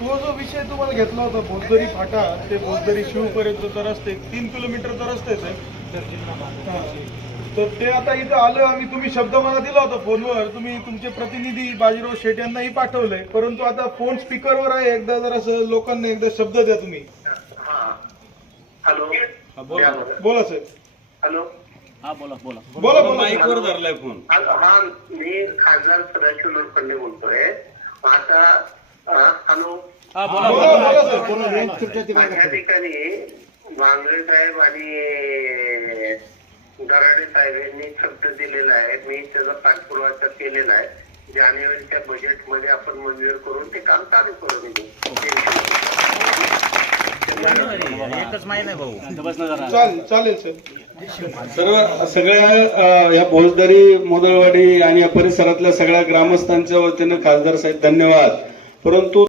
तो जो विषय तुम्हाला घेतला होता भोसदरी फाटा ते भोसदरी शिवपर्यंतचा रस्ते तीन किलोमीटरचा रस्ता आहे. तर ते आता इथं आलं आम्ही तुम्ही शब्द मला दिला होता फोनवर तुम्ही तुमचे प्रतिनिधी बाजीराव शेट यांनाही पाठवलंय परंतु आता फोन स्पीकरवर आहे एकदा जरा लोकांना एकदा शब्द द्या तुम्ही. हा. हॅलो. बोला. बोला साहेब हॅलो. हा बोला बोला. बोला बोला. माईकवर धरलाय फोन. हा मी खासदार सदाशिव लोखंडे बोलतोय. आता हॅलो. हा बोला बोला बोला. बोला साहेब बोला या ठिकाणी वांगळे साहेब आणि दराडे साहेब यांनी शब्द दिलेला आहे. मी त्याचा पाठपुरावा केलेला आहे. जानेवारीच्या बजेटमध्ये आपण मंजूर करून ते काम चालू करून एकच माहिती भाऊ. चालेल चालेल सर्व सगळ्या या भोजदरी मोदळवाडी आणि या परिसरातल्या सगळ्या ग्रामस्थांच्या वतीनं खासदार साहेब धन्यवाद. परंतु